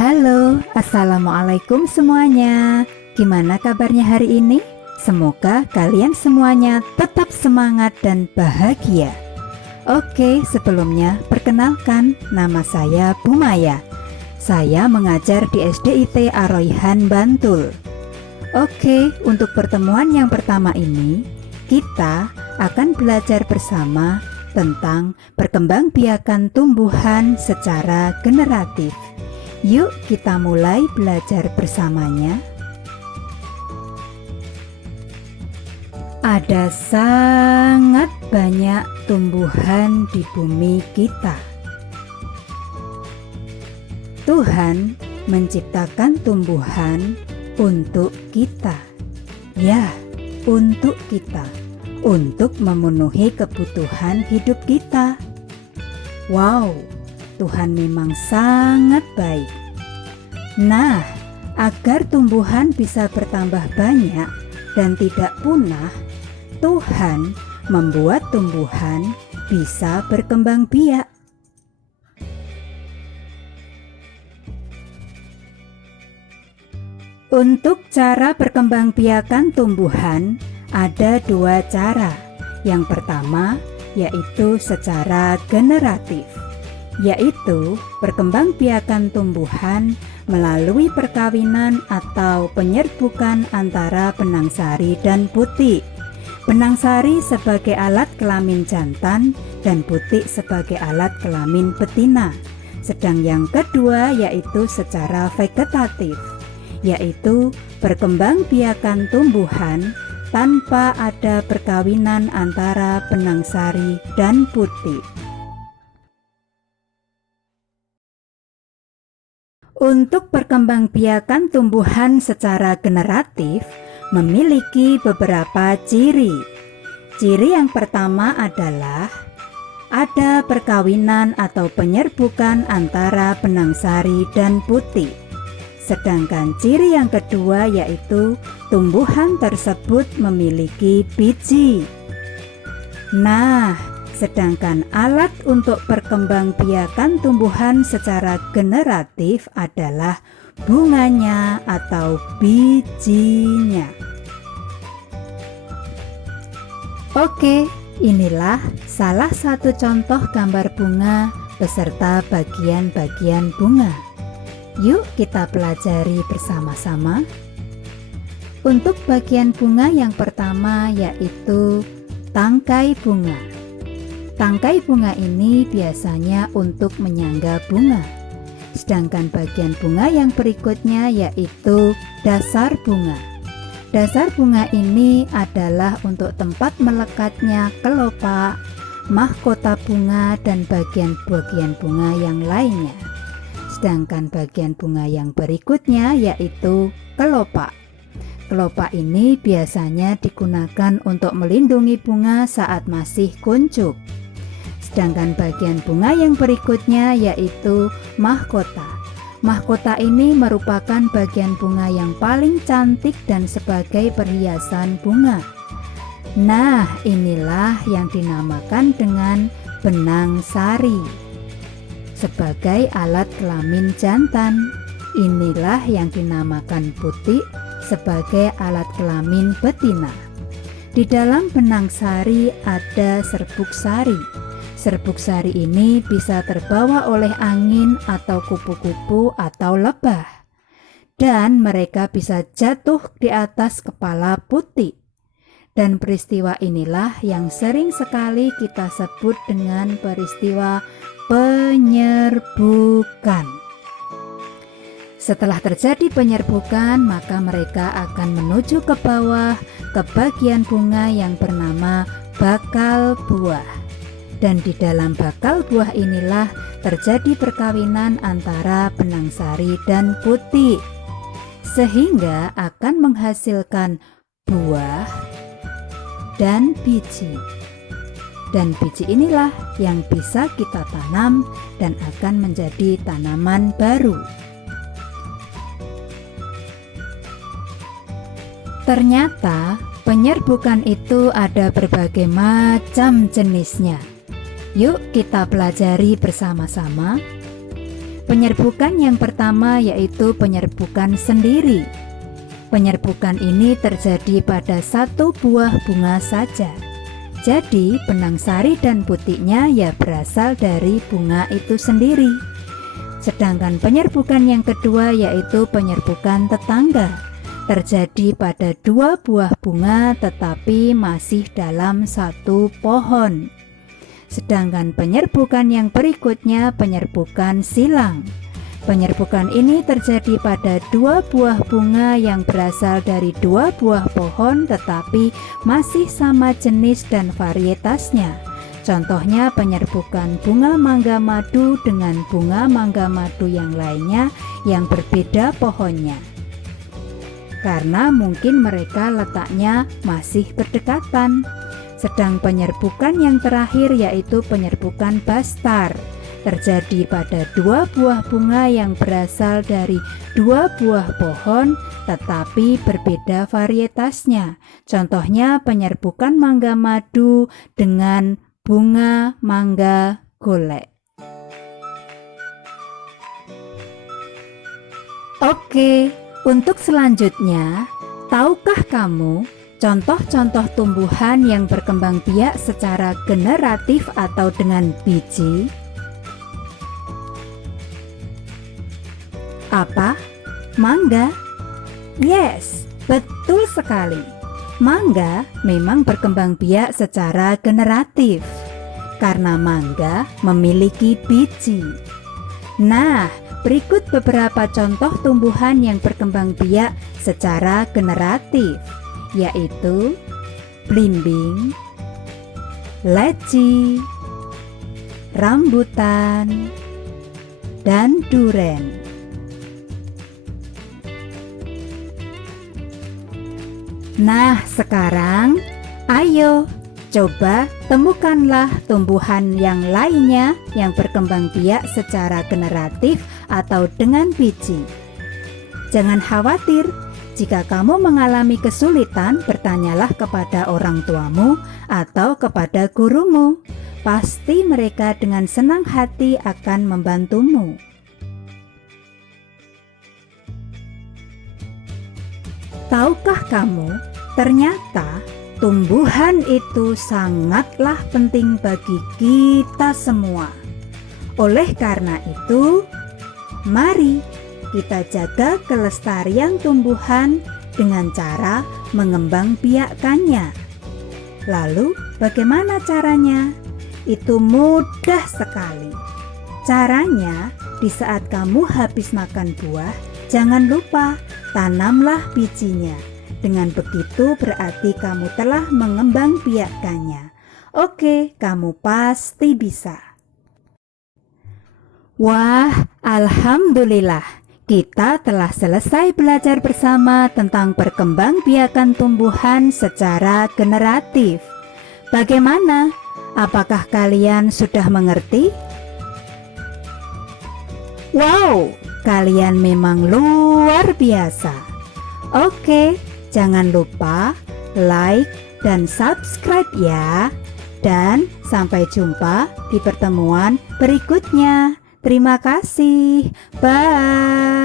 Halo, Assalamualaikum semuanya. Gimana kabarnya hari ini? Semoga kalian semuanya tetap semangat dan bahagia. Oke, sebelumnya perkenalkan, nama saya Bu Maya. Saya mengajar di SDIT Ar-Rayhan Bantul. Oke, untuk pertemuan yang pertama ini, kita akan belajar bersama tentang perkembangbiakan tumbuhan secara generatif. Yuk kita mulai belajar bersamanya. Ada sangat banyak tumbuhan di bumi kita. Tuhan menciptakan tumbuhan untuk kita. Ya, untuk kita. Untuk memenuhi kebutuhan hidup kita. Wow, Tuhan memang sangat baik. Nah, agar tumbuhan bisa bertambah banyak dan tidak punah, Tuhan membuat tumbuhan bisa berkembang biak. Untuk cara perkembangbiakan tumbuhan, ada dua cara. Yang pertama yaitu secara generatif, yaitu perkembangbiakan tumbuhan melalui perkawinan atau penyerbukan antara benang sari dan butik. Benang sari sebagai alat kelamin jantan dan butik sebagai alat kelamin betina. Sedang yang kedua yaitu secara vegetatif, yaitu perkembangbiakan tumbuhan tanpa ada perkawinan antara benang sari dan butik. Untuk perkembangbiakan tumbuhan secara generatif memiliki beberapa ciri. Ciri yang pertama adalah ada perkawinan atau penyerbukan antara benang sari dan butik. Sedangkan ciri yang kedua yaitu tumbuhan tersebut memiliki biji. Nah, sedangkan alat untuk perkembangbiakan tumbuhan secara generatif adalah bunganya atau bijinya. Oke, inilah salah satu contoh gambar bunga beserta bagian-bagian bunga. Yuk kita pelajari bersama-sama. Untuk bagian bunga yang pertama yaitu tangkai bunga. Tangkai bunga ini biasanya untuk menyangga bunga. Sedangkan bagian bunga yang berikutnya yaitu dasar bunga. Dasar bunga ini adalah untuk tempat melekatnya kelopak, mahkota bunga, dan bagian-bagian bunga yang lainnya. Sedangkan bagian bunga yang berikutnya yaitu kelopak. Kelopak ini biasanya digunakan untuk melindungi bunga saat masih kuncup. Sedangkan bagian bunga yang berikutnya yaitu mahkota. Mahkota ini merupakan bagian bunga yang paling cantik dan sebagai perhiasan bunga. Nah, inilah yang dinamakan dengan benang sari. Sebagai alat kelamin jantan, inilah yang dinamakan butik sebagai alat kelamin betina. Di dalam benang sari ada serbuk sari. Serbuk sari ini bisa terbawa oleh angin atau kupu-kupu atau lebah. Dan mereka bisa jatuh di atas kepala butik. Dan peristiwa inilah yang sering sekali kita sebut dengan peristiwa penyerbukan. Setelah terjadi penyerbukan, maka mereka akan menuju ke bawah ke bagian bunga yang bernama bakal buah. Dan di dalam bakal buah inilah terjadi perkawinan antara benang sari dan butik, sehingga akan menghasilkan buah dan biji. Dan biji inilah yang bisa kita tanam dan akan menjadi tanaman baru. Ternyata penyerbukan itu ada berbagai macam jenisnya. Yuk kita pelajari bersama-sama. Penyerbukan yang pertama yaitu penyerbukan sendiri. Penyerbukan ini terjadi pada satu buah bunga saja. Jadi benang sari dan putiknya ya berasal dari bunga itu sendiri. Sedangkan penyerbukan yang kedua yaitu penyerbukan tetangga. Terjadi pada dua buah bunga tetapi masih dalam satu pohon. Sedangkan penyerbukan yang berikutnya penyerbukan silang. Penyerbukan ini terjadi pada dua buah bunga yang berasal dari dua buah pohon tetapi masih sama jenis dan varietasnya. Contohnya penyerbukan bunga mangga madu dengan bunga mangga madu yang lainnya yang berbeda pohonnya. Karena mungkin mereka letaknya masih berdekatan. Sedang penyerbukan yang terakhir yaitu penyerbukan bastar. Terjadi pada dua buah bunga yang berasal dari dua buah pohon tetapi berbeda varietasnya. Contohnya penyerbukan mangga madu dengan bunga mangga golek. Oke, untuk selanjutnya, tahukah kamu contoh-contoh tumbuhan yang berkembang biak secara generatif atau dengan biji? Apa? Mangga? Yes, betul sekali. Mangga memang berkembang biak secara generatif karena mangga memiliki biji. Nah, berikut beberapa contoh tumbuhan yang berkembang biak secara generatif, yaitu belimbing, leci, rambutan, dan duren. Nah, sekarang ayo coba temukanlah tumbuhan yang lainnya yang berkembang biak secara generatif atau dengan biji. Jangan khawatir, jika kamu mengalami kesulitan, bertanyalah kepada orang tuamu atau kepada gurumu. Pasti mereka dengan senang hati akan membantumu. Tahukah kamu, ternyata tumbuhan itu sangatlah penting bagi kita semua. Oleh karena itu, mari kita jaga kelestarian tumbuhan dengan cara mengembangbiakkannya. Lalu, bagaimana caranya? Itu mudah sekali. Caranya, di saat kamu habis makan buah, jangan lupa tanamlah bijinya. Dengan begitu berarti kamu telah mengembangbiakkannya. Oke, kamu pasti bisa. Wah, alhamdulillah, kita telah selesai belajar bersama tentang perkembangbiakan tumbuhan secara generatif. Bagaimana? Apakah kalian sudah mengerti? Wow, kalian memang luar biasa. Oke, jangan lupa like dan subscribe ya. Dan sampai jumpa di pertemuan berikutnya. Terima kasih. Bye.